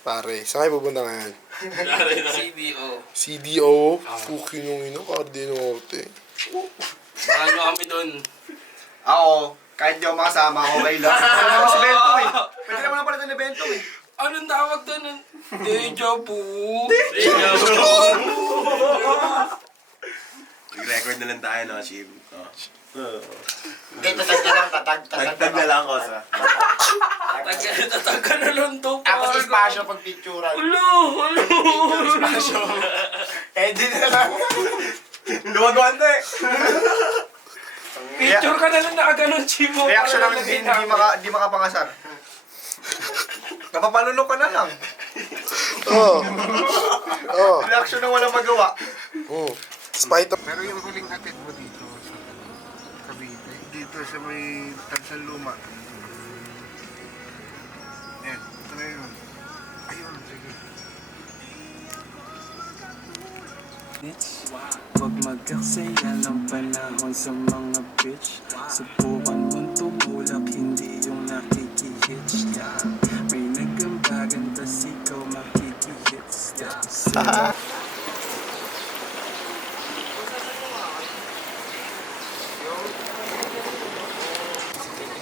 Pare, saan kayo pupunta ngayon? CBO. CDO? Fucking yung ino, Cardinote. Samahan nyo kami dun. Ako, kahit di ako makasama, okay lang. Ano naman si Bento eh. Pwede naman na pala ito ni Bento eh. Anong tawag dun? Deja vu. Mag-record na lang tayo, no, Shib? Hindi, tatag na lang, Tagtag na lang ko sa... Tataga na lang to. Tapos espasyo pag picturean. Ulo. Espasyo. Edit na lang. Luwag-wante! Picture ka na lang nakaganon, Chimo. Reaction namin hindi makapangasar. Napapalunok ka na lang. Reaction na walang magawa. Spite of... Pero yung huling atid mo dito sa Cavite, dito sa may Tansan Luma. Yan, ito na yun. Ayun, sige. Huwag mag-aksaya ng panahon sa mga bitch. Subukan mong tumulak, hindi yung nakikihits. May nagambagan, tas ikaw makikihits.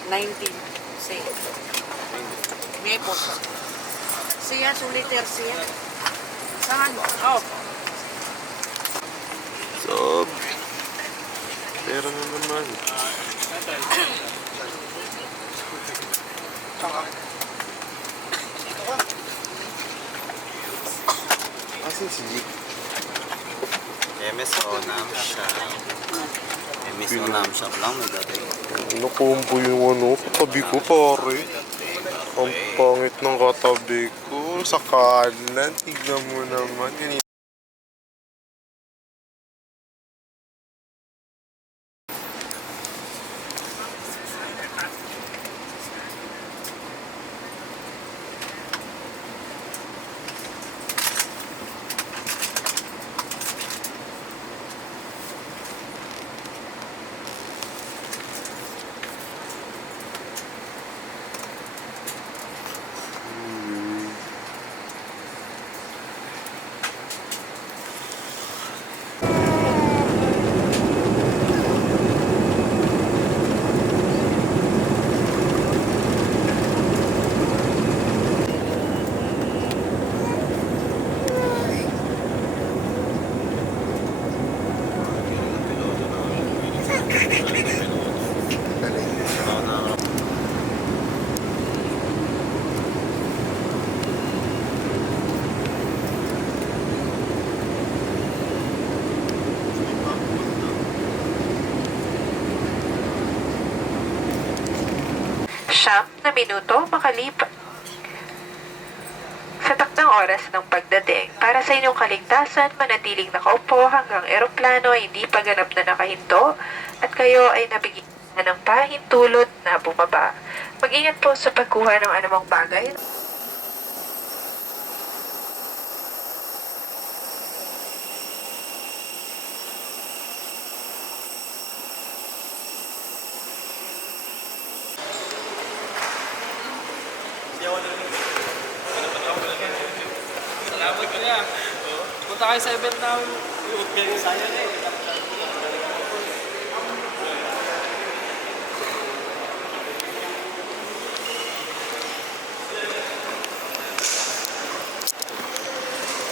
19. Sí. Mi esposo. Siya, solitaire siya. Saan? Oh. Sob. Pera na naman. Asan si Jeep? MSO Nam Shop. MSO Nam Shop lang may dating. Ano combo yung ano? Katabi ko pare. Ang pangit ng katabi ko. Sa kanan. Tignan mo naman. Ganito. Siyam na minuto makalipas sa takdang oras ng pagdating. Para sa inyong kaligtasan, manatiling nakaupo hanggang eroplano ay hindi pa ganap na nakahinto at kayo ay nabigyan ng pahintulot na bumaba. Mag-ingat po sa pagkuha ng anumang bagay. Salamat ka niya. Punta kayo sa event namin. Huwag kayo sayang eh.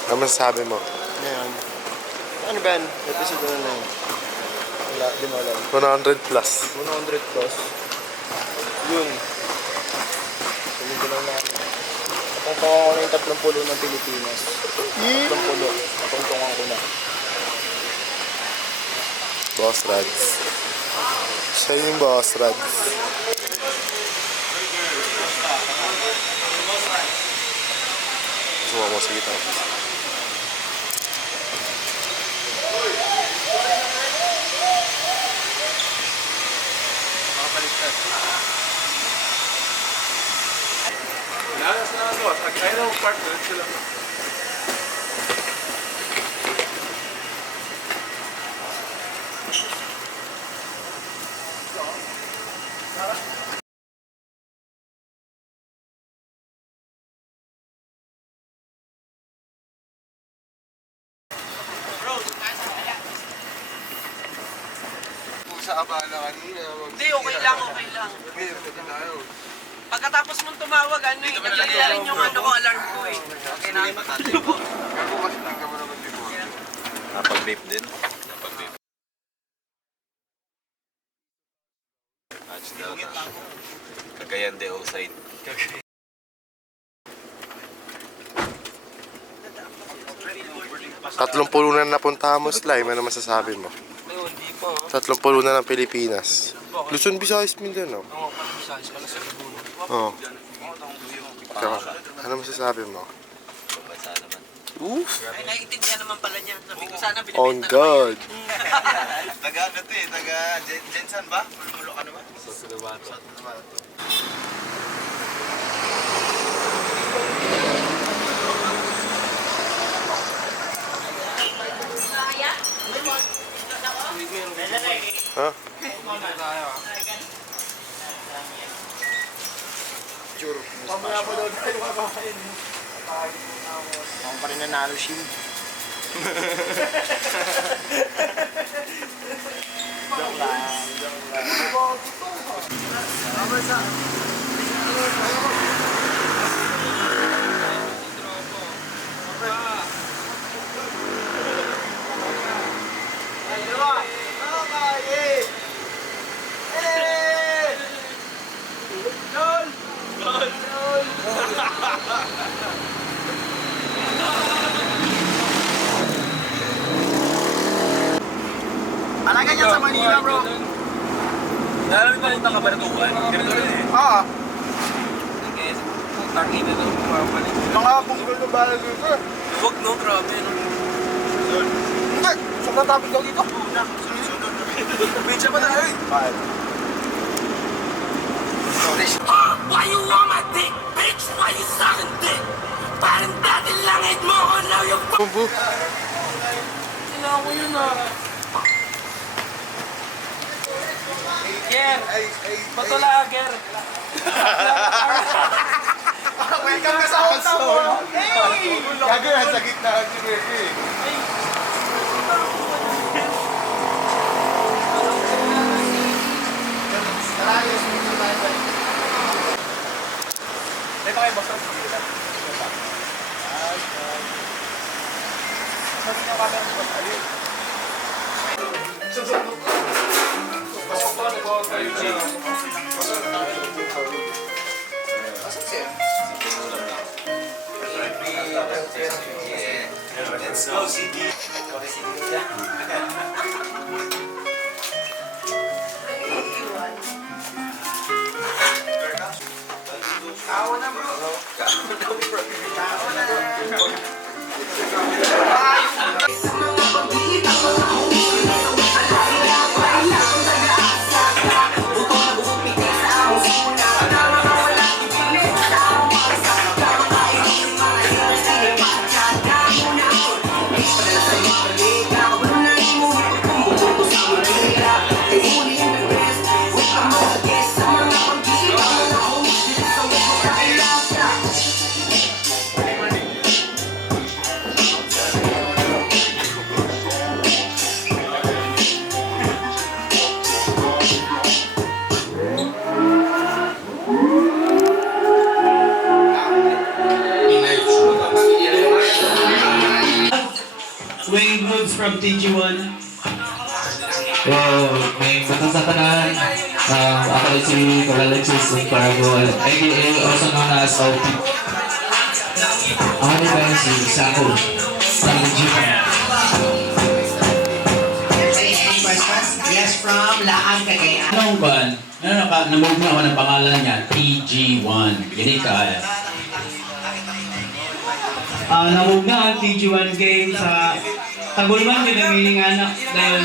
Ano masasabi mo? Ngayon. Ano ba yan? Episode na na yun. Wala, di mo alam. 100 plus. 100 plus. Yun. Sabihin ko lang namin. Natungtungan ko na yung 30 ng Pilipinas. 30. Natungtungan ko na. Boss Rads. Siya yung Boss Rads. Suwa mo, sige tayo. Nanas na ako, kaya na partner sila. kinakabahan na kanina. Hindi, okay lang, okay lang. Hindi, pwede tayo. Pagkatapos mong tumawag, naglalagay rin yung alarm ko eh. Okay na. Gago kasi hindi ka mo naman dito. Napag-vape din. Napag-vape. Match daw na. Cagayan de Oside. 30 na napuntahan mo, Slime. Ano masasabi mo? Ayun, di pa. 30 na ng Pilipinas. Luzon, Visayas, Mindanao. Oo, parang size pala sa Laguna. Oo. Tsaka, ano masasabi mo? Pabasa naman. Ay, naiintindihan naman pala niya. Sabi ko sana On binibenta God. Taga ano to eh, taga Jensan ba? Mulo ka naman? Sa Sulabato. Ha? Mamaya pa daw tayo makakain. Ako pa rin nanalo siya. Joke lang, joke lang. Alaga niya sa Manila, bro. Nalamin pa rin ka ba natukan? Ganito rin eh. Oo. Tangina na bumabalik. Mga punggol na balag dito. Huwag no, grabe no. Hindi! Sobrang topic daw dito. Pinsa pa tayo eh. Bakit? Why you on my dick, bitch? Why you sucking dick? Parang dati langit mo ko, now you're Bumbu. Kailangan ko yun ah. Ger! Bato lager! Welcome ka sa hometown mo. Hey! Gago yan sa gitna ng Jineke. May pa kayo boss. Sabi niyo camera mo boss. Ayun. Let's go, CD. Wayne Woods from TG1. May batang sa tanan. Ako rin si Alexis Paragon, aka also known as OP. Ako rin ba si Sako from TG1. Yes, from Laan, Cagayan. Anong ban? Namove na ako ng pangalan niya, TG1. Gini ka. Namove na ang TG1 game sa Tagulman, ginamiling anak dahil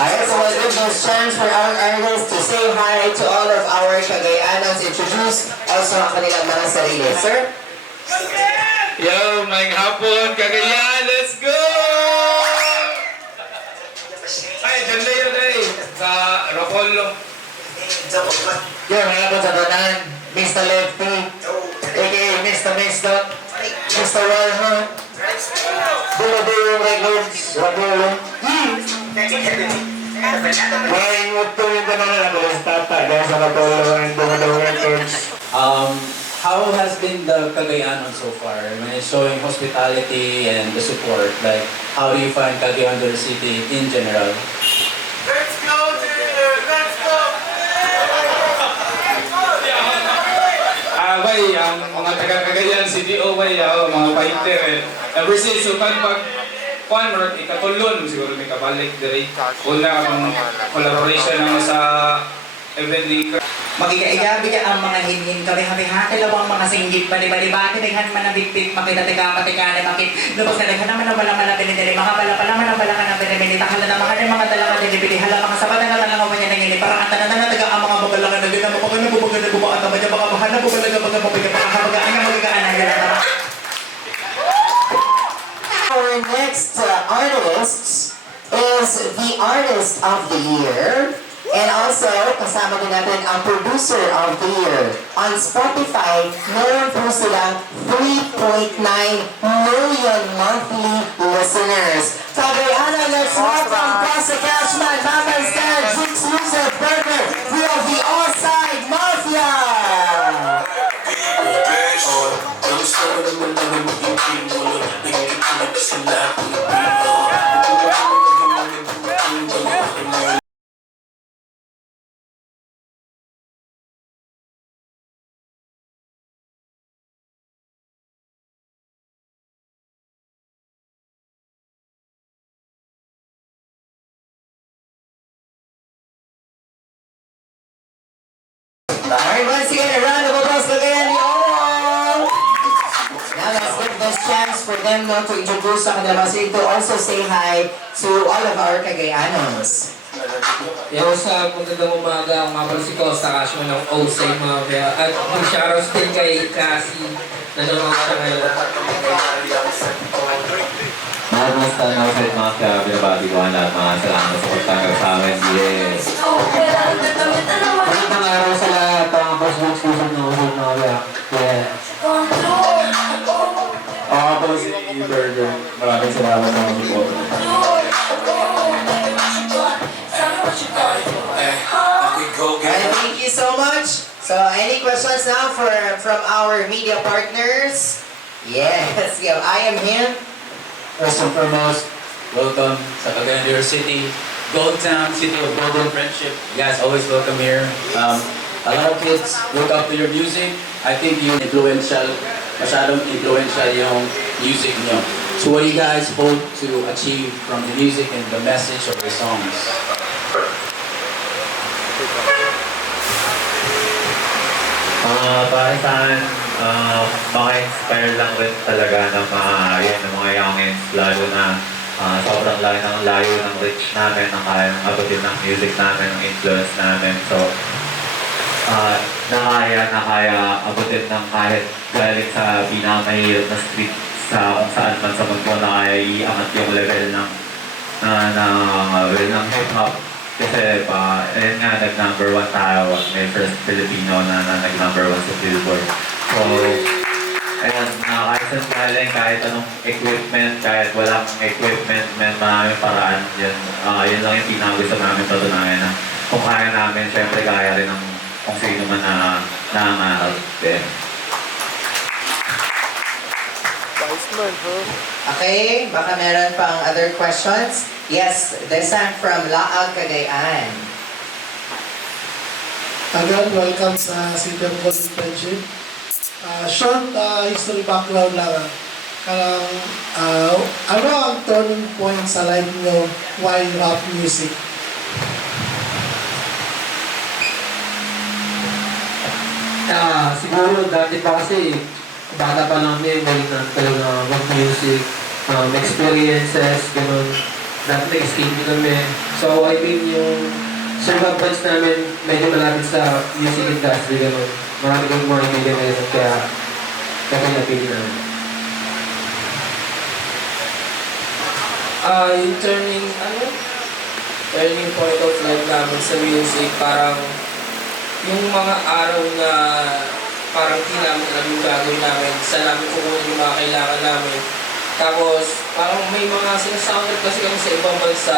Alright, so we'll give this chance for our idols to say hi to all of our Cagayanos, introduce also ang kanilang mga sarili. Sir? Yo, may hapon, Cagayan, let's go! Ay, dyan na yun eh, sa Rocollo. Yo, may hapon sa tanan, Mr. Lefty, aka Mr. Mistot, Mr. Walhut, Dulo Records, Ragulo. May ito yung tanong na sa tata, dahil sa Ragulo and Dulo Records. How has been the Cagayanon so far? When it's showing hospitality and the support, like how do you find Cagayan del City in general? Let's go, Junior! Let's go! Bay, ang mga taga-Cagayan City, bay, mga fighter eh. Ever since, so pag Convert, ikatulon, siguro may kabalik direct. Una akong collaboration naman sa event ni Magigaigabi ang mga hinhin kami-hami-hati lawang mga singgit bali-bali-bati daghan man ang bigpig makita-tika-matika na makit lubos na daghan naman ang bala-bala binidiri mga bala-bala man ang bala ka ng binibili takala na mga dalaga dinibili hala mga sabat na lang mo yan nangini parang ang tanan na taga ang mga babalangan na gina mapagana bubagana bumaan tama dyan baka bahala bubalaga baga mapagagaan nga magagaan na gila tama. Our next artist is the Artist of the Year. And also, kasama din natin ang Producer of the Year. On Spotify, meron po silang 3.9 million monthly listeners. Cagayana, let's welcome Casa Cashman, Mama Stan, Six User, Burger, we have the All-Side Mafia! Alright, once again, a round of applause for Cagayan all. Now let's give this chance for them to introduce sa kanila masig to also say hi to all of our Cagayanos. Yo, sa magandang umaga, mga pala si Costa Cashman ng OSAY Mafia. At big shoutouts din kay Cassie na nanonood siya ngayon. Nakamusta na ako sa Mafia, binabati ko ang lahat mga salamat sa pagtanggap sa amin. Yes! Magandang araw sa lahat, mga boss box kusog na usog na kaya. Yeah. Ako po si E-Burger. Maraming salamat sa mga support. Alright, thank you so much. So, any questions now from our media partners? Yes, we have I Am Him. First and foremost, welcome sa Cagayan del City, Gold Town, City of Golden Friendship. You guys always welcome here. A lot of kids look up to your music. I think you're influential, masyadong influential yung music nyo. So what do you guys hope to achieve from the music and the message of the songs? Para sa akin, maka-inspire lang rin talaga ng mga youngins, lalo na sobrang layo ng reach namin, ng kaya abutin ng music namin, ng influence namin. So, nakaya abutin ng kahit galing sa pinakamahirap na street sa kung saan man sa mundo na kaya iangat yung level ng hip-hop. Kasi ayun nga, nag-number 1 tayo, may first Filipino na nag-number 1 sa Billboard. So, ayun, nakakaisan galing kahit anong equipment, kahit walang equipment, may maraming paraan. Yun lang yung pinakagusto namin patunayan na kung kaya namin, syempre kaya rin ng kung sino man na nangangarap. Okay, baka meron pang other questions? Yes, this time from Laag, Cagayan. Again, welcome sa City of Golden Friendship. Short history background lang. Ano ang turning point sa life nyo? Why rap music? Siguro dati pa kasi, bata pa namin, galing na talaga rock music, experiences, ganun. Dati nag-skate kami. So I think yung circumference namin medyo malapit sa music industry, ganun. Marami kang mga kaibigan na yun, kaya napili namin. Yung turning point of life namin sa music, parang yung mga araw na parang di namin alam yung gagawin namin, saan namin kukunin yung mga kailangan namin. Tapos, parang may mga sinasound kasi kami sa ibang bansa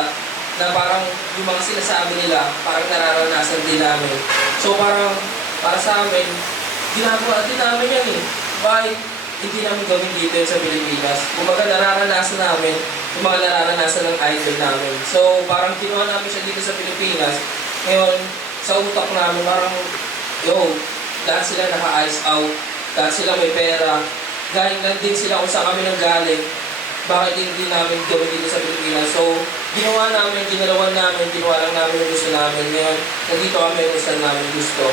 na parang yung mga sinasabi nila, parang nararanasan din namin. So parang, para sa amin, ginagawa din namin yan eh. Bakit hindi namin gawin dito sa Pilipinas? Kumbaga nararanasan namin yung mga nararanasan ng idol namin. So parang ginawa namin siya dito sa Pilipinas. Ngayon, sa utak namin, parang, lahat sila naka-eyes out, lahat sila may pera, galing lang din sila kung saan kami nanggaling, bakit hindi namin gawin dito sa Pilipinas. So, ginawa namin, ginalawan namin, ginawa lang namin yung gusto namin. Ngayon, nandito kami kung saan namin gusto.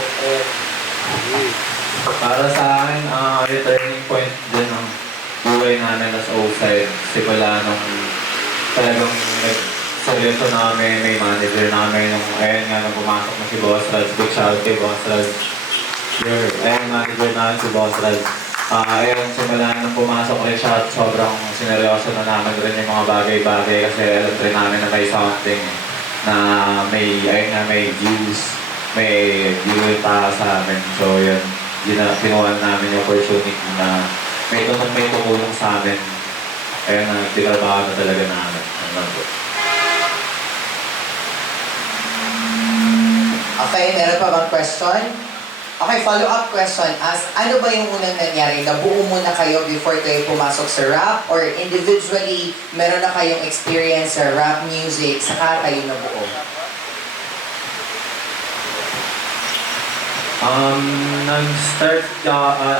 Para sa akin, yung turning point din ng buhay namin as outside, simula nung talagang seryoso namin, may manager namin, nung ayun nga, nung pumasok na si Boss Raj, big shout out kay Boss Raj. Ayun, manager namin si Boss Raj. Ayun, simula nung pumasok rin siya, sobrang sineryoso na namin rin yung mga bagay-bagay kasi alam rin namin na may something na may, ayun nga, may views, may view yung tao sa amin. So yun, kinuha namin yung opportunity na may tumulong sa amin. Ayun na, tinrabaho na talaga namin. Okay, meron pa bang question? Okay, follow-up question. Ano ba yung unang nangyari? Nabuo muna kayo before kayo pumasok sa rap? Or individually, meron na kayong experience sa rap music, saka kayo nabuo?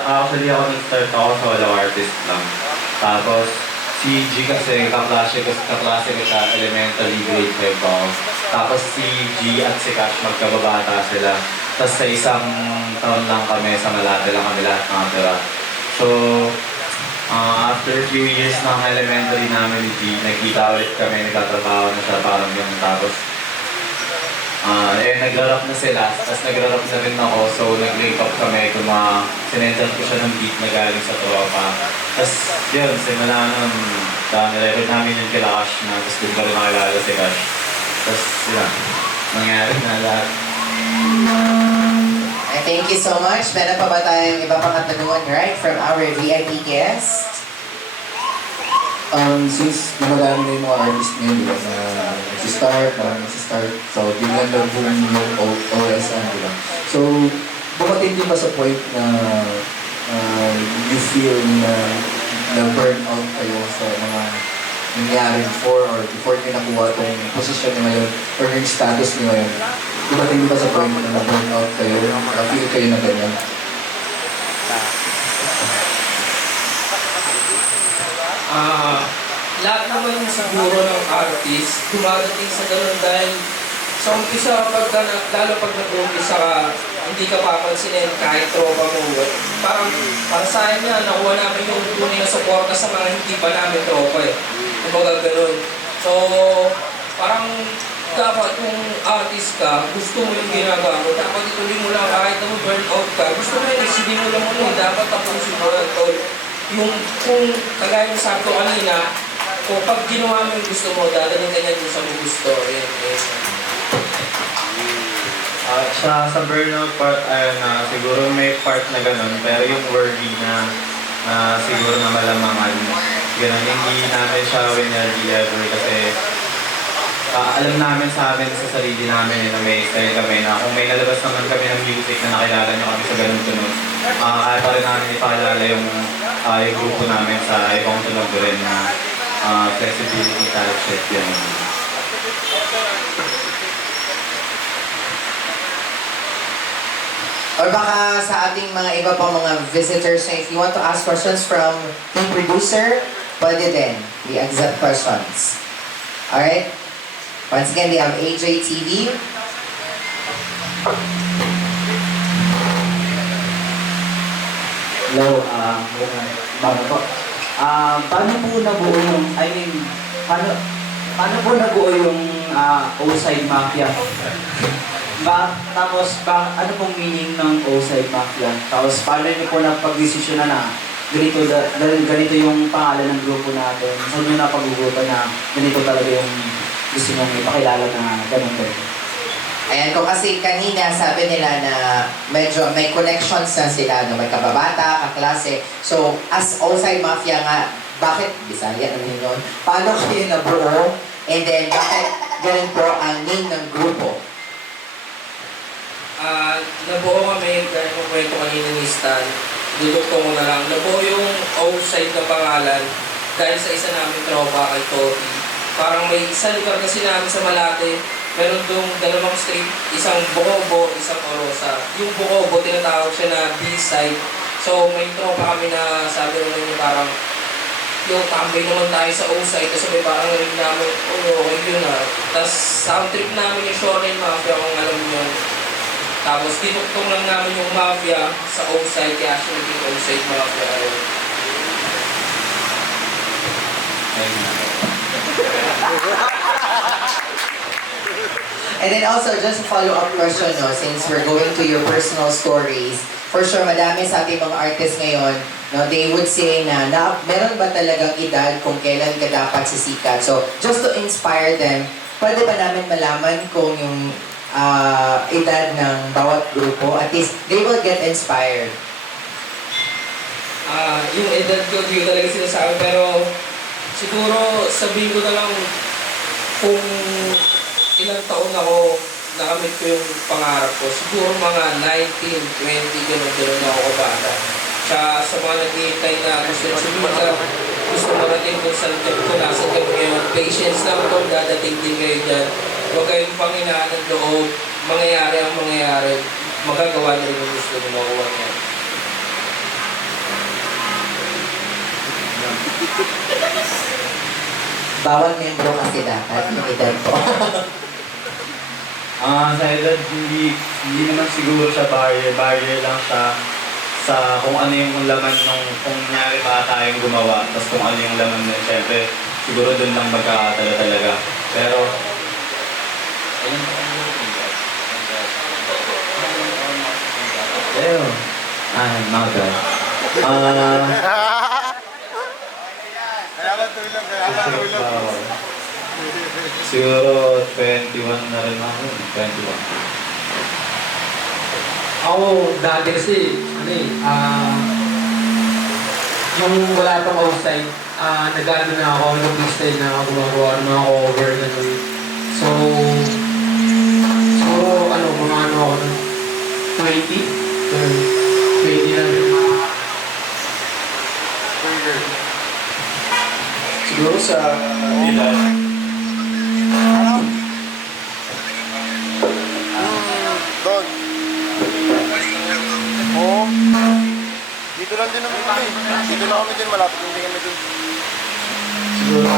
Actually ako nag-start ako solo artist lang. Tapos, si G kasi, kaklase ko siya, elementary grade 5 ako. Tapos si G at si Cash magkababata sila. Tapos sa isang taon lang kami, sa Malate lang kami lahat nakatira. So, after a few years ng elementary namin ni G, nagkita ulit kami, nagtatrabaho na siya, parang yun. Tapos, nagra-rap na sila, tapos nagra-rap na rin ako, so nag-link up kami, sinendan ko siya ng beat na galing sa tropa. Tapos yun, simula nun, nirecord namin yung kila Cash na, tapos doon ko rin nakilala si Cash. Tapos yun, nangyari na lahat. Thank you so much. Meron pa ba tayong iba pang katanungan, right, from our VIP guest? Since namadami na yung mga artist ngayon, di ba, na nagsistart, so biglang lang po yung OSM, di ba? So, bumating din ba sa point na you feel na burn out kayo sa mga nangyari before or before nyo nakuha itong posisyon nyo ngayon or yung status nyo ngayon? Bumating din ba sa point na burn out kayo, na-feel kayo na ganyan? Lahat naman siguro ng artist, dumadating sa ganun dahil sa umpisa, lalo pag nag-umpisa ka, hindi ka papansinin kahit tropa mo. Parang para sa akin na, nakuha namin yung tunay na suporta sa mga hindi pa namin tropa eh. Kumbaga ganun. So, parang dapat kung artist ka, gusto mo yung ginagawa mo, dapat ituloy mo lang kahit na mo burn out ka. Gusto mo yung isipin mo lang mo, dapat tapusin mo lang ito. Yung kung kagaya yung sabi ko kanina, kung pag ginawa mo yung gusto mo, dadaling ka niya dun sa mo gusto. Sa burnout part, siguro may part na ganun, pero yung worry na siguro na malamangan, ganun, hindi namin siya winnerly ever kasi alam namin sa amin, sa sarili namin na may style kami na kung may nalabas naman kami ng music na nakilala nyo kami sa ganun tunog, kaya pa rin namin ipaalala yung grupo namin sa ibang tunog rin na flexibility type shit yun. Or baka sa ating mga iba pang mga visitors, if you want to ask questions from team producer, pwede din. We accept questions. Alright? Once again, we have AJ TV. Hello, bago po. Paano po nabuo yung, paano po nabuo yung Oside Mafia? Ano pong meaning ng Oside Mafia? Tapos, paano niyo po napag-desisyon na ganito yung pangalan ng grupo natin? Saan niyo napag-ugutan na ganito talaga yung gusto nyo ipakilala na ganun din? Ayan, kung kasi kanina sabi nila na medyo may connections na sila, no? May kababata, kaklase. So, as Oside Mafia nga, bakit, Bisaya naman yun, paano kayo nabuo? And then, bakit ganun po ang name ng grupo? Nabuo kami, dahil kung kwento kanina ni Stan, dudukto ko na lang, nabuo yung Oside na pangalan dahil sa isa namin tropa kay Toby. Parang may isa lugar kasi namin sa Malate, meron doong dalawang street, isang Bocobo, isang Orosa. Yung Bocobo, tinatawag siya na B-side. So may tropa kami na sabi naman niya parang, yung tambay naman tayo sa O-side, kasi may parang narinig namin, okay yun ah. Tapos sound trip namin yung Shonen Mafia, kung alam niyo. Tapos tinuktong lang namin yung Mafia sa O-side, kaya siya naging O-side Mafia. And then also, just a follow-up question, no, since we're going to your personal stories, for sure, madami sa ating mga artists ngayon, no, they would say na meron ba talagang edad kung kailan ka dapat sisikat? So, just to inspire them, pwede ba namin malaman kung yung edad ng bawat grupo? At least, they will get inspired. Yung edad ko, di ko talaga sinasabi, pero siguro sabihin ko na lang kung ilang taon ako nakamit ko yung pangarap ko. Siguro mga 19, 20, gano'n ako kabata. Tsaka sa mga naghihintay na gusto na sumikat, gusto marating kung saan ko nasa kami ngayon. Patience lang ito, dadating din kayo dyan. Huwag kayong panghinaan ng loob. Mangyayari ang mangyayari. Magagawa niyo rin yung gusto nyo makuha niya. Bawal membro kasi dapat yung edad po. Sa edad, hindi naman siguro siya barrier lang siya sa kung ano yung laman nung kung nangyari pa tayong gumawa, tapos kung ano yung laman nun, syempre, siguro dun lang magkakatala talaga. Pero, maga. Siguro 21 na rin ako. 21. Ako, dati kasi, yung wala pang outside, nag-ano na ako, nag-freestyle na ako, gumagawa ng mga cover, gano'n. So, mga ako, 20? 20 na rin. Siguro sa edad. Doon. Oo. Dito lang din naman kami. Dito lang kami din, malapit din kami dun. Siguro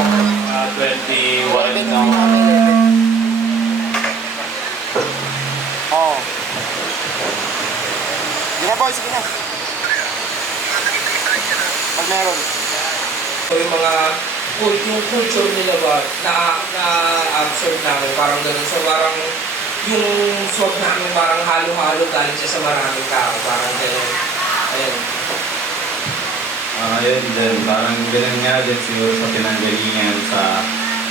21 na ako. Oo. Sige na boy, sige na. Pag meron. Yung mga yung culture nila ba, na-absorb namin, parang gano'n. So parang yung swag namin parang halo-halo galing siya sa maraming tao, parang gano'n. Ayun. Ayun din, parang gano'n nga din siguro sa pinanggalingan sa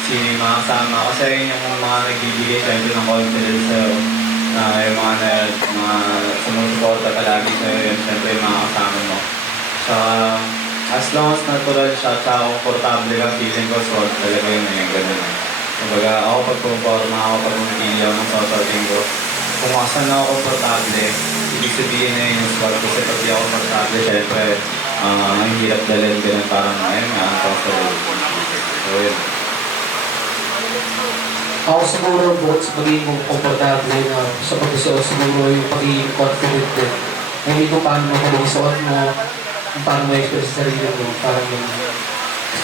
sino yung mga kasama. Kasi yun yung mga nagbibigay siyempre ng confidence sa'yo. Na yung mga sumusuporta palagi sa'yo yun, siyempre yung mga kasama mo. So, as long as natural siya, tsaka komportable ka, feeling ko swag talaga yun yung gano'n. Kumbaga, ako pag-performa, ako pag-umipili ako ng sasabihin ko, kung asan ako komportable, ibig sabihin na yun yung swag. Kasi pag di ako komportable, syempre, ang hirap dalhin ganun, parang ayun nga, ang comfortable. So, yun. Ako siguro bukod sa pagiging komportable na sa pag-isuot, siguro yung pagiging confident din. Hindi kung paano mo pag-isuot mo, kung paano mo express sa sarili mo, parang yun.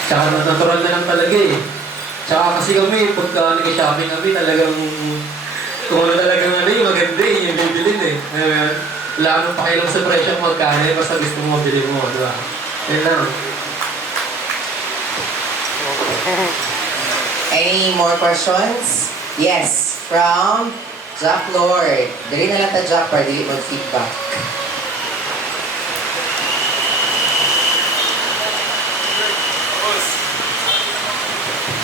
Tsaka natural na lang talaga eh. Tsaka kasi kami, pagka nag-shopping kami, talagang kung ano talagang ano yung maganda eh, yung bibilin eh. Wala nang pakialam sa presyo magkano eh, basta gusto mo mabili mo, di ba? Yan lang. Any more questions? Yes, from Jack Lord. Dali na lang ta Jack para di mag-feedback.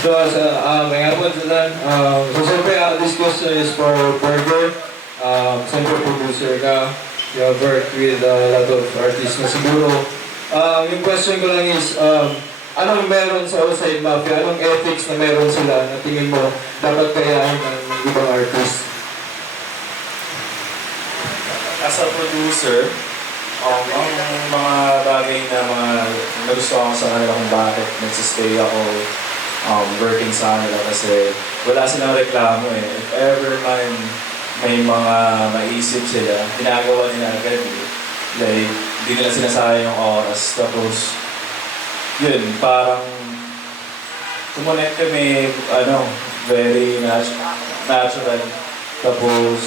So, may hapon sa tan. So, siyempre, this question is for Burger. Siyempre, producer ka. You have worked with a lot of artists na siguro. Yung question ko lang is, anong meron sa Outside Mafia? Anong ethics na meron sila na tingin mo dapat kayahin ng ibang artist? As a producer, ang mga bagay na mga nagustuhan ko sa kanila kung bakit nagsistay ako working sa kanila kasi wala silang reklamo eh. If ever man may mga maisip sila, ginagawa nila agad eh. Like, hindi nila sinasayang yung oras. Tapos, yun, parang kumonek kami, very natural. Tapos,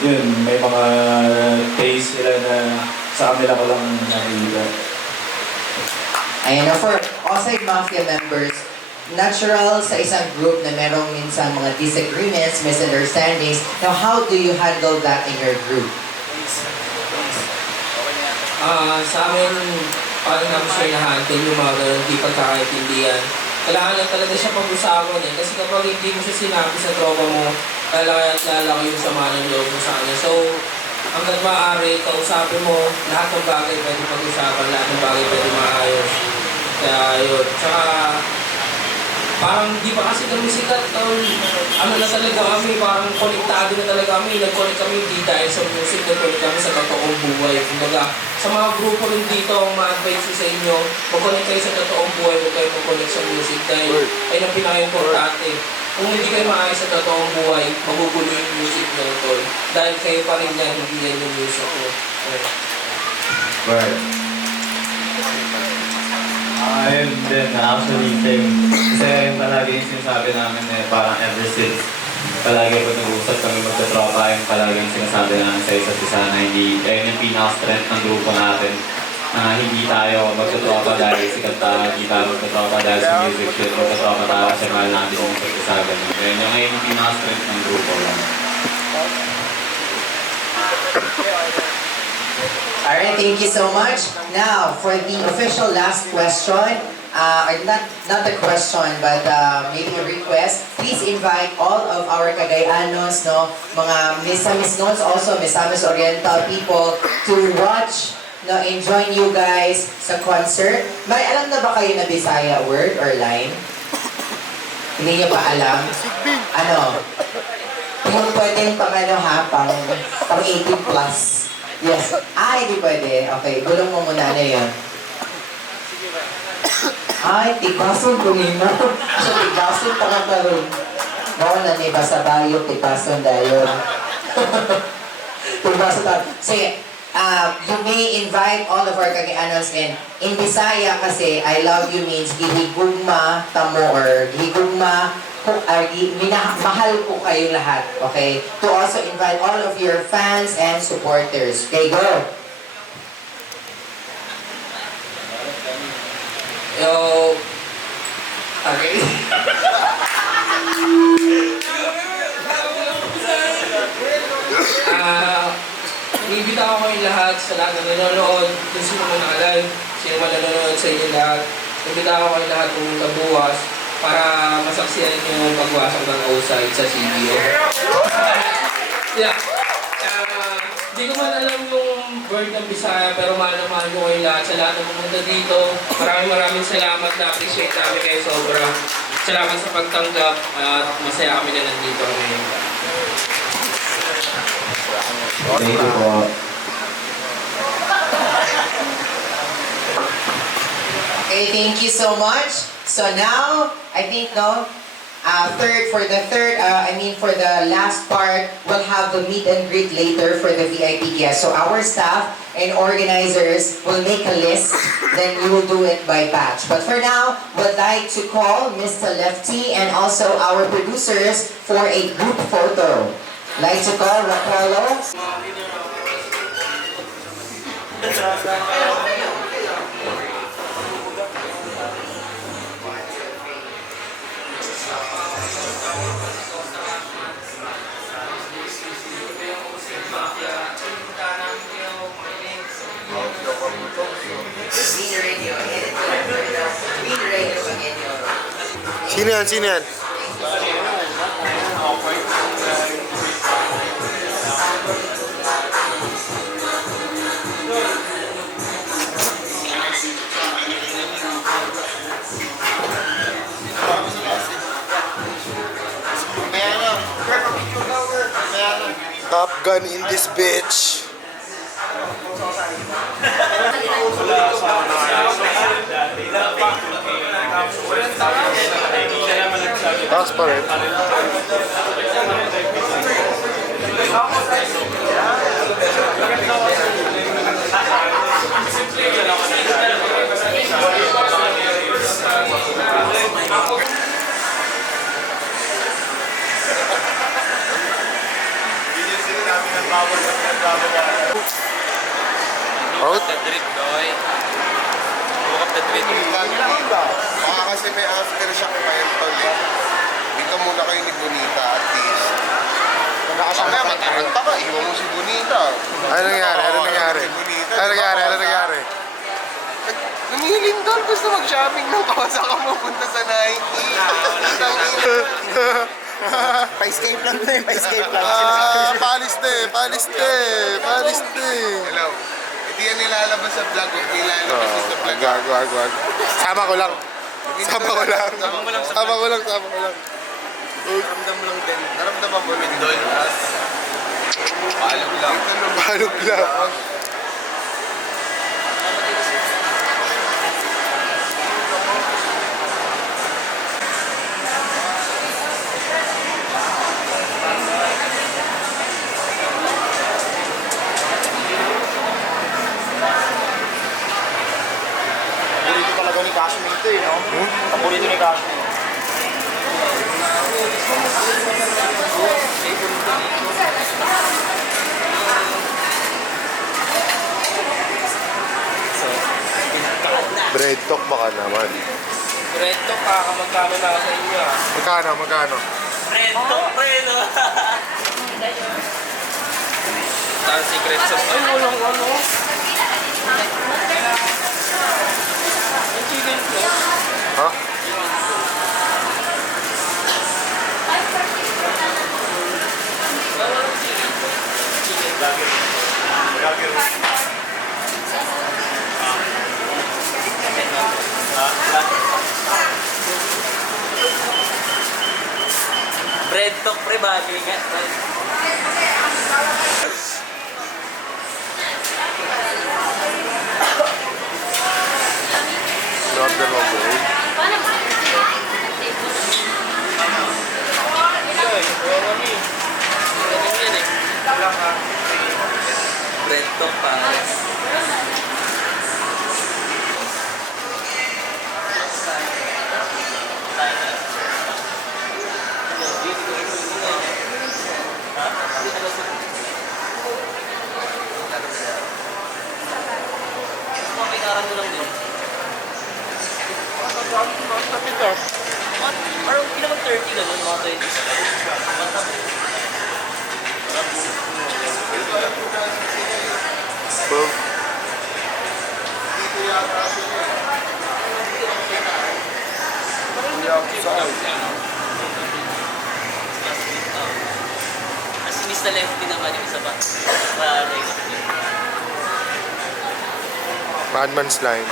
yun, may mga taste sila na sa kanila ko lang nakikita. Ayan, now for Outside Mafia members, natural sa isang group na merong minsan mga disagreements, misunderstandings. Now, how do you handle that in your group? Sa amin, paano namin siya na-handle yung mga ganun, di pagkakaintindihan. Kailangan lang talaga siya pag-usapan eh. Kasi kapag hindi mo siya sinabi sa tropa mo, lalaki yung sama ng loob mo sa kanya. So, hanggang maaari, kausapin mo, lahat ng bagay pwede pag-usapan, lahat ng bagay pwede maayos. Kaya yun. Tsaka, parang di pa kasi kami sikat. Ano na talaga kami, parang konektado na talaga kami. Nag-connect kami hindi dahil sa music, nag-connect kami sa totoong buhay. Kumbaga, sa mga grupo rin dito, ang ma-advise ko sa inyo, mag-connect kayo sa totoong buhay, huwag kayo mag-connect sa music. Dahil ayun ang pinaka-importante. Kung hindi kayo maayos sa totoong buhay, magugulo yung music nyo tol. Dahil kayo pa rin yan, hindi yan yung music mo. Right. Ayun din, actually, kasi palagi yung sinasabi namin eh, parang ever since, palagi pag nag-uusap kami magtatropa, yung palagi yung sinasabi namin sa isa't isa na hindi, ayun yung pinaka-strength ng grupo natin, na hindi tayo magtatropa dahil sikat tayo, hindi tayo magtatropa dahil sa music shit, magtatropa tayo kasi mahal natin yung isa't isa ganun. Ayun yung pinaka-strength ng grupo lang. Alright, thank you so much. Now, for the official last question, or not a question, but maybe a request, please invite all of our Cagayanos, no, mga Misamis also, Misamis Oriental people, to watch, no, and join you guys sa concert. May alam na ba kayo na Bisaya word or line? Hindi niyo pa alam? Ano? Yung pwedeng pang pang 18 plus. Yes. Hindi pwede. Okay, gulong mo muna na yun. Tigason kumina. So, tigason pa nga karoon. Na ni basa bayo, tigason dayon. Tigason tayo. Sige, you may invite all of our Cagayanos in Bisaya kasi I love you means gihigugma tamo or gihigugma mahal ko kayong lahat, okay? To also invite all of your fans and supporters. Okay, go! Yo! Okay. Ibita ko kayong lahat sa lahat na nanonood, kung sino mo nakalive, sino man nanonood sa inyo lahat. Ibita ko kayong lahat pumunta bukas para masaksiyan yung pagwasok ng Outside sa CDO. Yeah. Di ko man alam yung word ng Bisaya, pero mahal ko kayo lahat sa lahat na pumunta dito. Maraming salamat, na-appreciate namin kayo sobra. Salamat sa pagtanggap at masaya kami na nandito ngayon. Thank you po. Okay, thank you so much. So now, I think, no, For the last part, we'll have the meet and greet later for the VIP guests. So our staff and organizers will make a list, then we will do it by batch. But for now, we'd like to call Mr. Lefty and also our producers for a group photo. Like to call Rapolo. Sino yan? Sino yan? Top Gun in this bitch. Taas pa rin. Out? The trip, boy. Walk up the trip. Baka kasi may aftershock pa yan tol eh. Dito muna kayo ni Bonita at least. Mamaya mataranta ka, iwan mo si Bonita. Ano nangyari? Ano nangyari? Ano nangyari? Ano nangyari? Namihilin doon, gusto mag-shopping ng Kawasaki pupunta sa Nike. Pa-escape lang na yun, pa-escape lang. Palis de, palis de, palis de. Hello. Hindi yan nilalabas sa vlog, nilalabas sa vlog. Wag. Sama ko lang. Sama ko lang. Sama ko lang. Naramdam mo lang din. Naramdaman mo rin doon. Balog lang. Paborito talaga ni Kashmir ito eh, no? Paborito ni Kashmir. Bread talk baka naman. Bread talk, magkano na sa inyo ah. Magkano? Bread talk, bread no? Secret sauce. Ay, walang ano. Ang chicken sauce. Ha? Bread talk, pre, bagay nga. Order mo bro. Bread talk, pares. Pinaran mo lang din. Parang hindi naman 30 ganun, mga 20. Asinis na lefty naman yung isa pa. Madman's Line.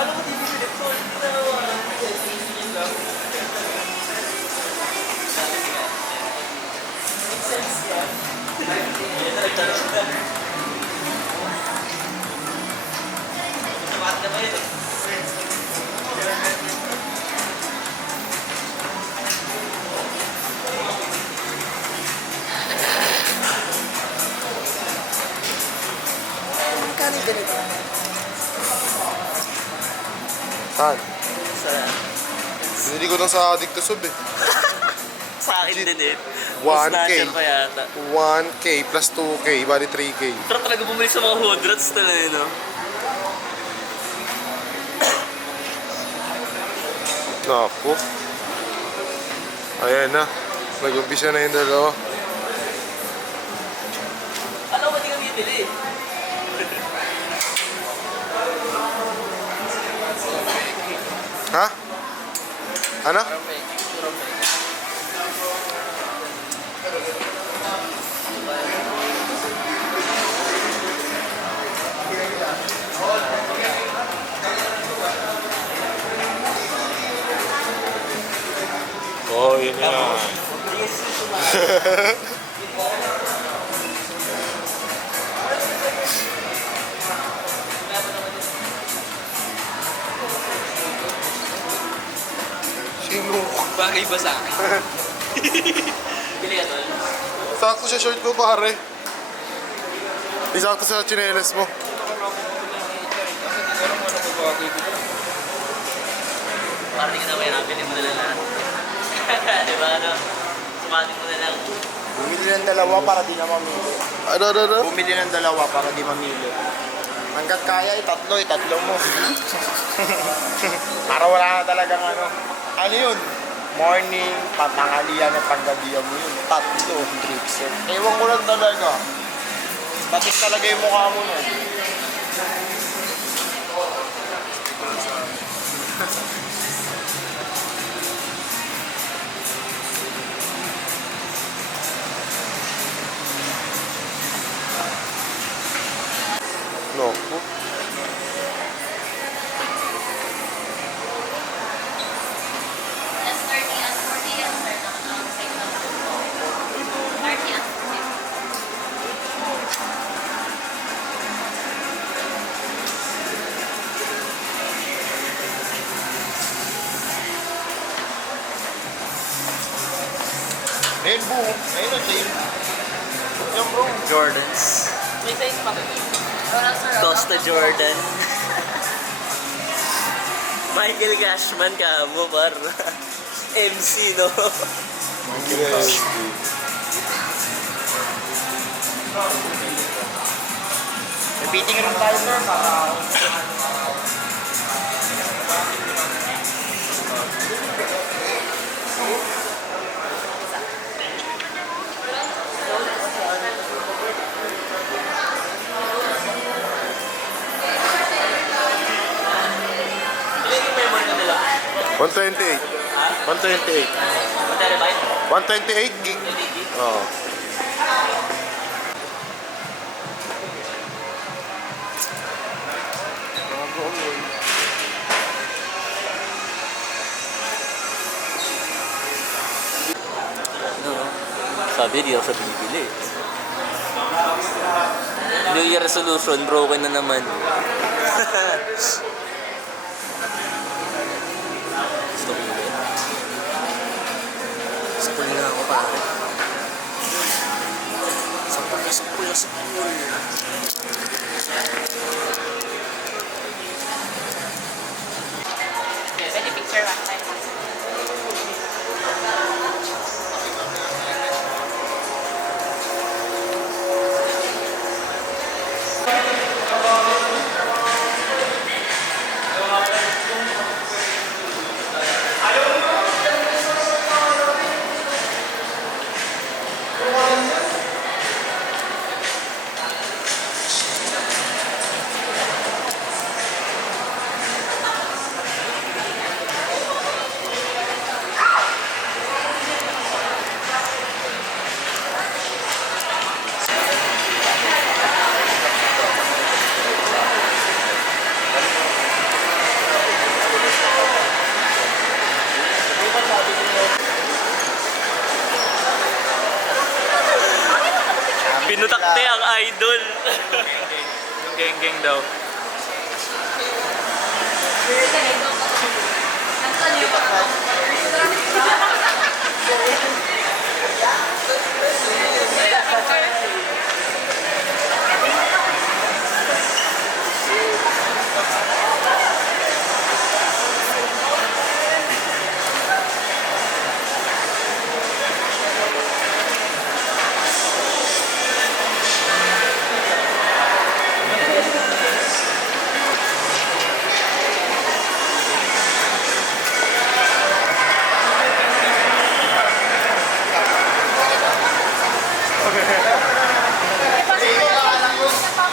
Alam ko, TV Philip ko, hindi na yun lang. Make sense yan. Yan na nagtanong na. Naman na ba yun eh? Magkano ganito? Saan? Sa... Binili ko lang sa Addict to Sub eh. Sa akin din eh. 1K. Snatcher pa yata. 1K plus 2K, bali 3K. Pero talaga bumili sa mga hood rats na yun, no? Naku. Ayan na. Nag-umpisa na yung dalawa. Alam ko, di ka bibili. Ha? Ano? Oh, yun yan. Sino? Bagay ba sa akin? Bili ka tol? Sakto siya short ko pare. Isakto sa chinelas mo. Parang di ka naman nabili mo na lang lahat. Diba ano? Sumating mo na lang. Bumili ng dalawa para di na mamili. Ano? Bumili ng dalawa para di mamili. Hanggat kaya, tatlo mo. Para wala na talagang ano. Ano yun? Morning, patangalian at panggabihan mo yun. Tatlo, drip set. Ewan ko lang talaga. Batik talaga yung mukha mo nun. Naku. Rainbow. Ayun o, same. Yung bro. Jordans. May size pa. Costa Jordan. Michael Cashman ka mo, par. MC, no? May fitting room tayo, sir, para... $128. $128. 128 gig. Oo. Sabi, di ako sa bibili. New Year resolution, broken na naman. Gusto ko yun. Gusto na ako pa. Sa pagkasapula sa pool. Pwede picture one time. Geng-geng daw.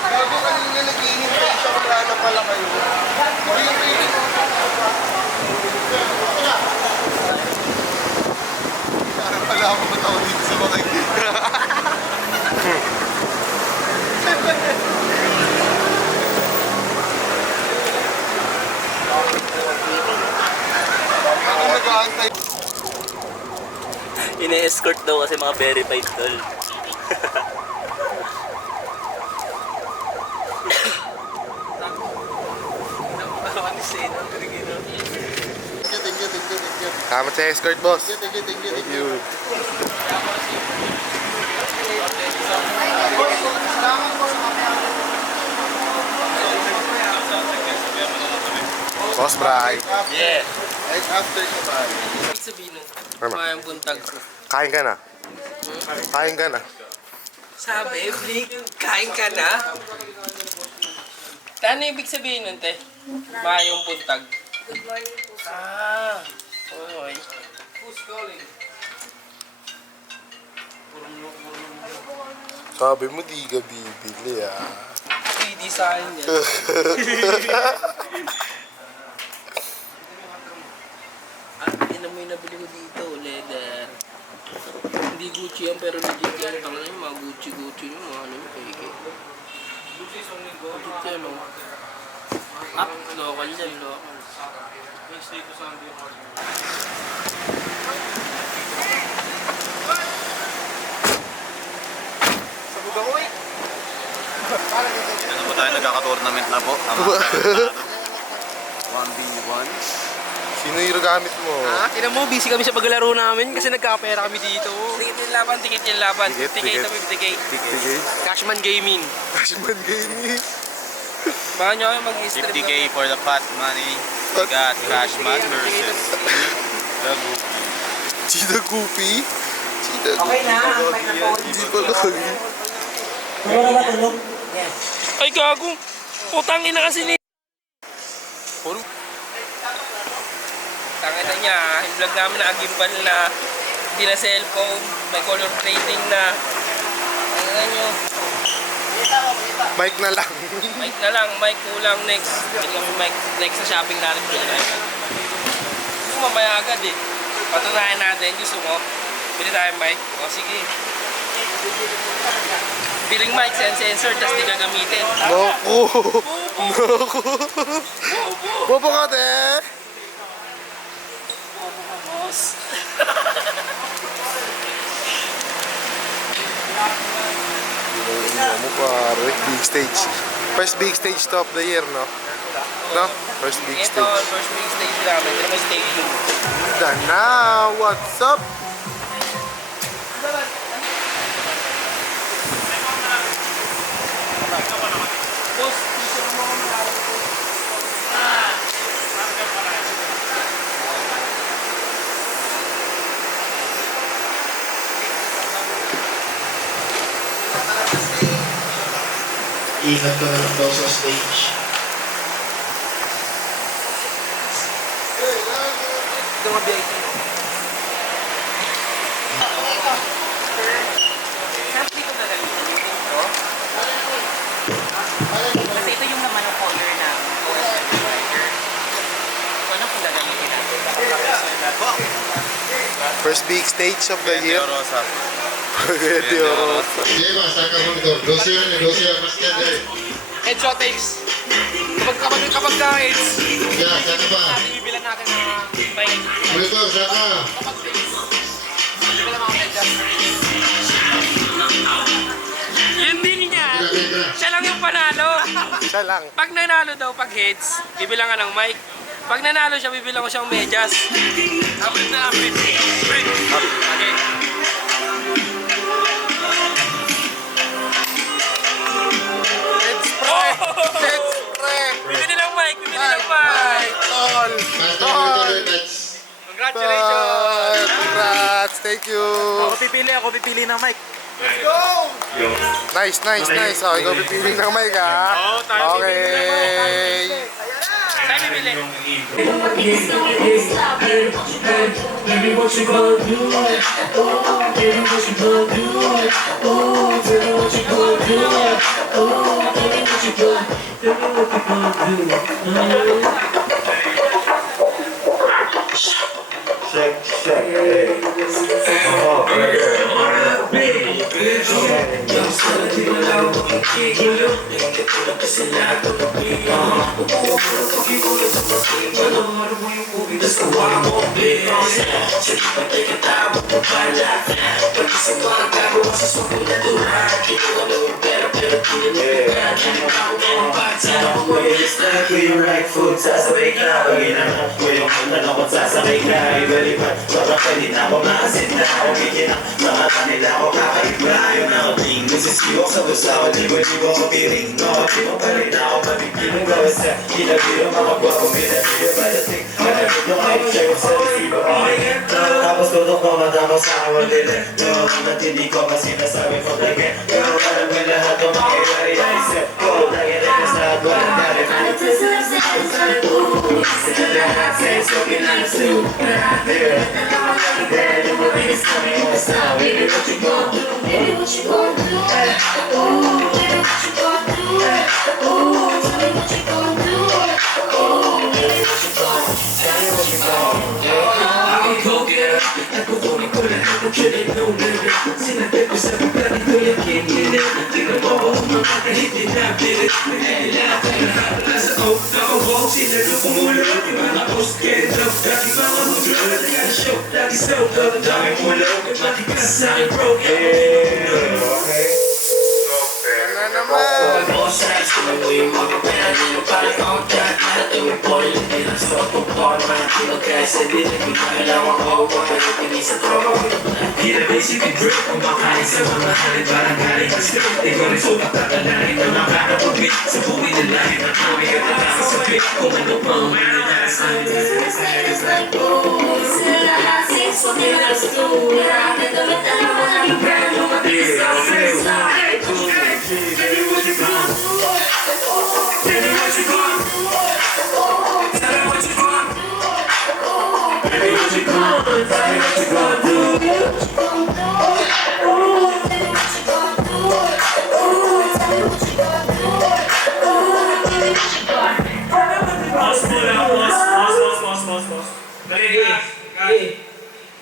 Gago kanina nag-iintay siya, wala na pala kayo. Parang pala ako matawa dito sa mga ako nag-aantay. Ine-escort daw kasi mga verified tol. Tama sa escort, boss. Thank you. Boss Bray. Yeah. Right after siya ba? Ibig sabihin nun, mayang buntag ko. Kain ka na. Kain ka na. Sabi, Blake, kain ka na? Ano ibig sabihin nun, te? Mayong buntag. Good morning po. Ah, oy. Who's calling? Sabi mo di ka bibili ah. Hindi sa akin yan. Yan mo yung nabili ko dito, leather. Hindi Gucci yan, pero legit yan. Tangan na yung mga Gucci yung mga ano yung fake. Legit yan, oh. Up, local yan, local. Ano po tayo, nagkaka-tournament na po. 1v1. Sino yung gamit mo? Tinan mo, busy kami sa paglalaro namin kasi nagkapera kami dito. Tikit yung laban. Tikit. Tikit. Cashman Gaming. Cashman Gaming. Baka nyo kayo mag-stream. 50k for the pot money. We got Cashman versus the Goofy. Chida Goofy? Chida Goofy. Okay na, ang microphone. Hindi pa lang. Wala na tulog? Yes. Ay, gago. Putang ina kasi ni... Tangin na niya, yung vlog namin na agimbal na hindi na cellphone, may color plating na. Tangin nyo. Mic na lang. Mic kulang next. Bili kami mic next sa shopping natin. Gusto mo mamaya agad eh. Patunayan natin, gusto mo? Bili tayo mic. O sige. Biling mic, sensor, tas di gagamitin. Naku! Naku! Bobo ka, te! Boss! Mo pare, big stage. First big stage to of the year, no? No? First big Ito, stage. first big stage namin. Ito may stadium. Dana, what's up? Boss, picture mo kami lalo ko. Ingat ka na lang daw sa stage. Ito mga VIP. Sabi ko na lang yung intro. Kasi ito yung naman ang color na so ano kung gagamitin natin? First big stage of the year. Rosa. Pwede Rosa. Diba, saca monitor. 12 más que de. Headshot takes. Kapag ka heads. Ya, saca pa. Ibibilan natin na may Monitor, saca. Yun din niya. Siya lang yung panalo. Siya lang. Pag nanalo daw, pag heads, bibilang ka ng mic. Pag nanalo siya, bibilang ko siyang medyas. Abrit na abrit. Okay. Let's pray! Let's pray! Bibili ng mic! Bibili ng mic! Tol! Tol! Congratulations! Congrats! Thank you! Ako pipili ng mic. Let's go! Nice, nice, nice. Okay, ikaw pipili ng mic ha? Oo, tayo Okay! Tayo bibili. Baby, what you gonna do? Oh, baby, what you gonna do? Oh, tell me what you gonna do? Oh, baby, what you gonna do? Tell me what you gonna do? Check, check, hey. Oh, sasabay ka, pag-inang yung tanong ko sasabay ka, ibalipat, parang pwede na ako makasit na ako, bigyan ng mga kanila ako kakaiba, yun ako ting, nasisiwak sa gusto ko, libo-libo ako piring, no, di mo pa rin ako mabigyan ng gawas sa kinabiro, mga guwapong binabiro, balating, malabit yung kahit check sa resibo, okay, tapos tutok ko matamo sa awal nila, no, natindi ko kasi nasabi ko again, pero alam mo lahat ng makikari, I said, go, lagi rin na sa agwan, dali,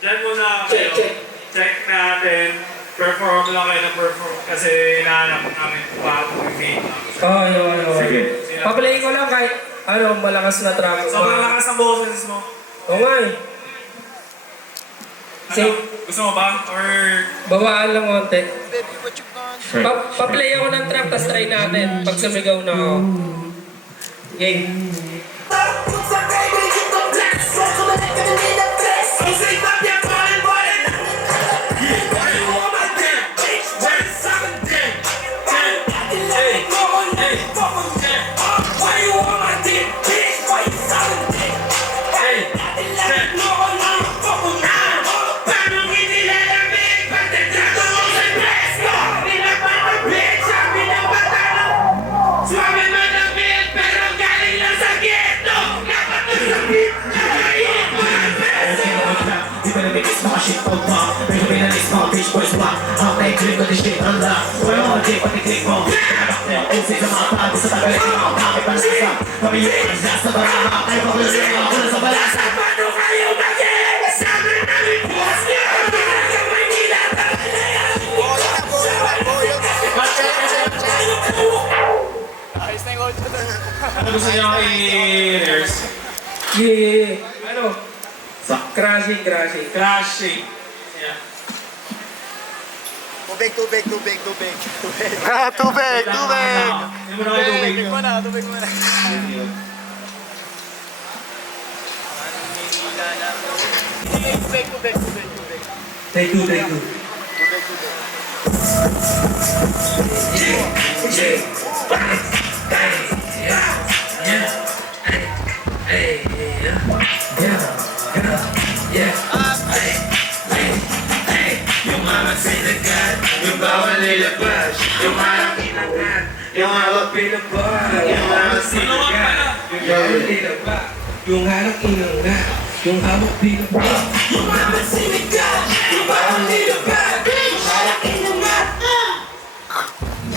Diyan muna kayo. Check natin. Perform lang kayo na perform. Kasi hinahanap namin bago yung Sige. Paplay ko lang kahit malakas na track. Sobrang lakas ang boses mo. Oo nga eh. Gusto mo ba? Or... Babaan lang konti. Pa-play ako ng track, tas try natin. Pag sumigaw na ako. Game. Ano gusto niyo i-rehearse? Yeah. Ano? Crashing. Crashing. Yeah. Tubig. Hindi mo na kayo Tubig mo na, tubig mo na. Tubig. Take two. Yung mama sinagat, yung bawal nilabas, yung harap inangat, yung hawak pinabag, yung mama sinagat, yung bawal nilabas, yung harap inangat, yung hawak pinabag, yung mama sinagat, yung bawal nilabas, yung harap inangat,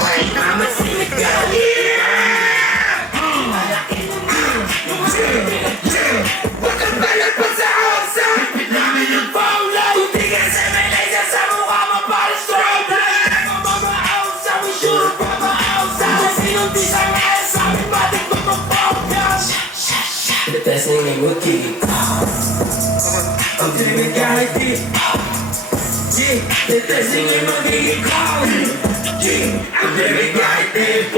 yung mama sinagat, wag kang balat pa sa osa, ipit namin yung paula, kung di ka sa may laser sa mukha mo para strobe light, ako mamaaosa, we shoot up mamaaosa, kung sinong di sa ngayon sa amin, matik mo pang focus. The best thing they would keep, I'm dreaming kahit di, the best thing they magiging call, I'm dreaming kahit di,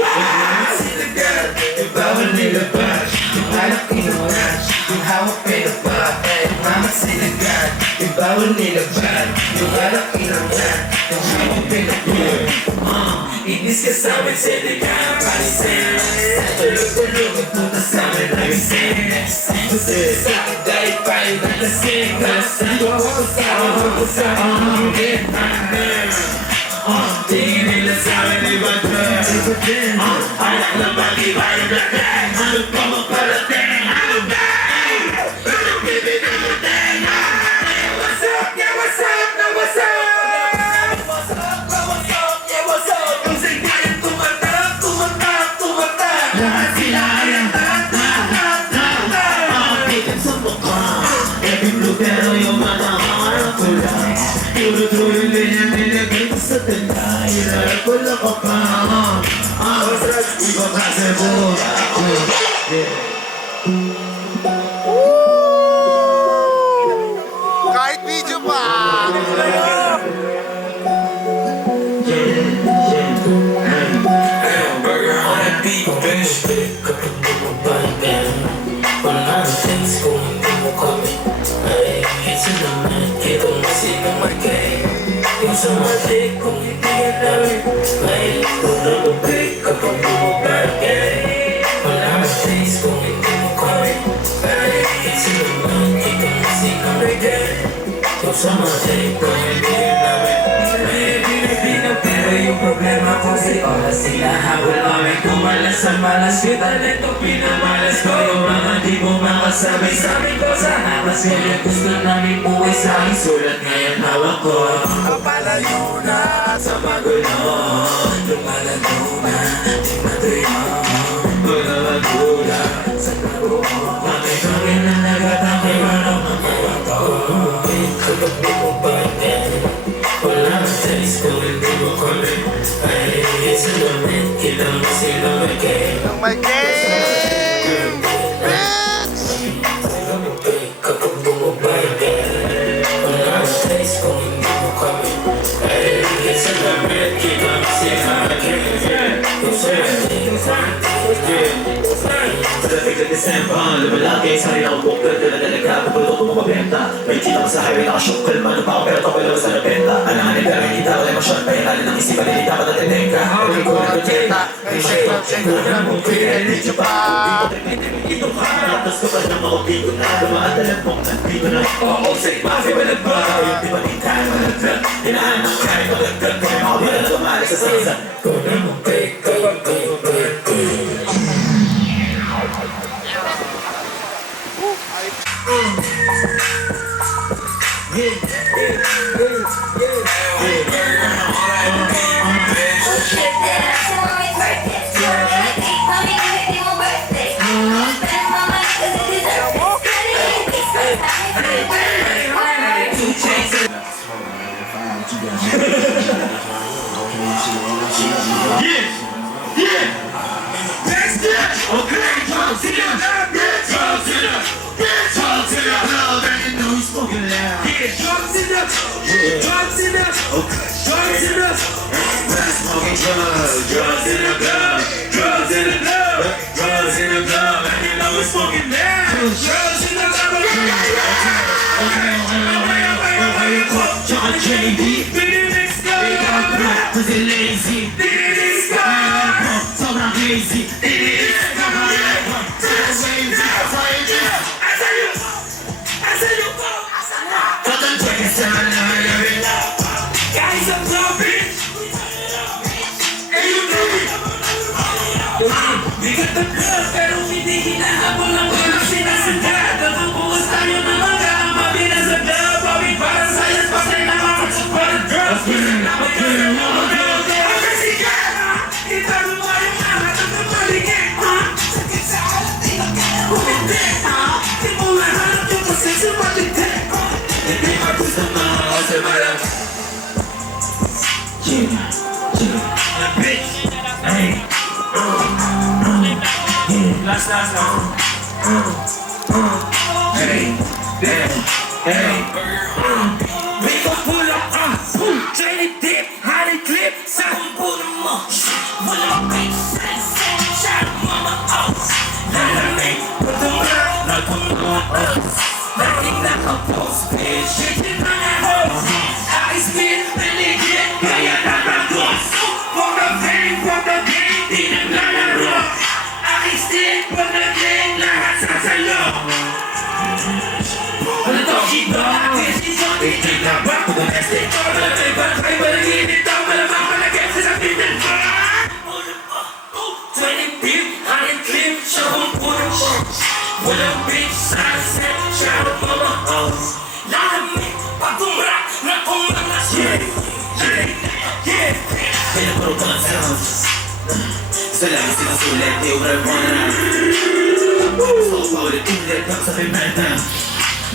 sinagat, yung bawal nilabas, yung halak inunas, yung hawak pinabag, yung mama sinagat, yung bawal nilabas, yung halak inunas, yung hawak pinabag. Inis ka sa amin, sinigang palisin, tulog-tulog at punta sa amin nagising, gusto sa akin dahil pa yung nalasing, ako sa akin, tingin nila sa amin iba din, anak na bag-iba yung dating, ano pa magparating, ano ba? Ano bibigyan? What's up? Yeah, what's up? No, what's up? What's up? No, what's up? Yeah, what's up? Kung sa'yo tumatak, lahat sila ay ang ang bigat sa mukha, every blue pero yung matakarap ko lang, puro yung linya nilagay ko sa tanda, hirap wala ka pa, iba kasi buha ako, Kahit video pa! Burger on that beef, bitch. Kapag bumabalik, wala nang things kung hindi mo kami. Ay, isa naman, kita mo sinang magay. Yung sa mati, kung hindi ka namin. Ay, kung nababig, kapag bumabalik, wala nang things kung hindi mo kami. Ay, isa naman, kita mo sinang magay. Yung sa mati, kung hindi ka namin. Pero yung problema ko si oras sila habol kami kumalas sa malas kita nito pinamalas ko yung mga di mo makasabay sa amin ko sa habas kaya gusto namin buhay sa aking sulat ngayon hawak ko kapalayo na sa magulo lumalalo na di matuyo wala magula sa nabuo bakit kami na nagatangay marang ang mga ko kapag di mo ba wala nang talis kung hindi mo kami. Ay, isa namin, kita mo sila may game. May game! Bitch! Kapag bumabay, wala nang talis kung hindi mo kami. Ay, isa namin, kita mo sila may game. Sa dating ng December, lumalaki sa rin ako bukod na talaga kapag ko mabenta. May kita ko sa highway nakashook kalma ng pako pero kapag sa nabenta. Alanganin pero hindi dapat ay masyad pa yung ng isipan hindi dapat natin ka. Hindi ko na kuteta, may shake up, shake up na mong kaya hindi pa. Dito ka, tapos kapag na mauti ko na dumaan alam mong nandito na. Oo, say, masi malagbaw, yung di ba di tayo malagdag. Hinaan ng kaya malagdag, kaya makabila na tumali sa sansan. Kung na mong kay. Drugs in the blood, drugs in the blood. crazy. Guys, I'm loving. Bigat ang club, pero hindi hinahabol ang mga sinasagad. Nagpupukas tayo ng mga mabinas sa club. Bawin para sa'yo, pasay na mga support girls. Magkaroon mo mag-girl. Kasi ka, itago mo yung mga tagapaligid. Sakit sa alat, di na kaya umindi. Di mo mahanap yung kasi sa paligid. Hindi magusto mga kasi malang. Chill. Bitch. Hey. Last. Hey, hey. We gon' pull up, train it deep, honey clip, sa kumpuno mo. Walang bitch, shot mama out. Lalamig, patunga, nagpungo. Laging nakapost, bitch, shitin mga hoes. I spin, piligid, kaya nakagos. Fuck the fame, fuck the game, di naglalaro. Aking stick, pag nag-ling, lahat sasalo. Ano to, kita, desisyon, di na ba? Kung domestic ko, malamay ba? Kaya malaginit daw, malamang malagay sa sabitin mo. 20 beef, 100 clip, siya kung puno mo. Walang bitch, sunset, siya kung mga hoes. Lalamig, pag tumrak, na kung mga shit. Yeah. Kaya puro ka ng sounds. Gusto lang sinasulit, di ubral mo na. So, paulit-ulit, kang sa pimenta.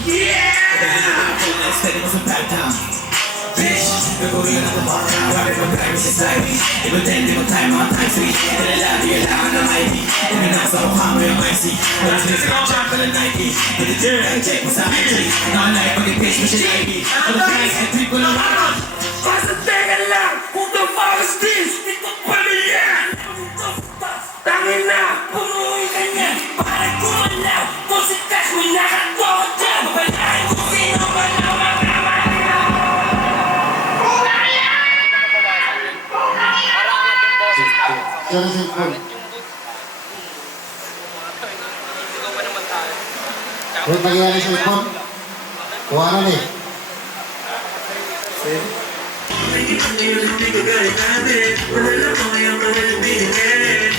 Yeah! Pagdating na ako, na-expect mo sa back down. Bitch, gagawin na tomorrow. Bakit mag-privacy slide? Iba din, di mo time, mga time sweet. Kailangan, kailangan ng ID. Hindi na sa mukha mo yung IC. Walang sila sa jump ka ng Nike. Hindi check mo sa IG. Na-online, pag-i-page mo siya ID. Walang guys, nag-tweet ko lang ako. Basta teka lang, who the fuck is this? Ito pa na yan! Tangin na, punuin ka niya. Para kumalaw, kung si Tash mo nakatoka dyan. Mabalain kung sino man ang Huwag nangyari sa ipon. Kuhanan eh. Hindi ko galit natin. Wala lang mga yung mga nabigyan.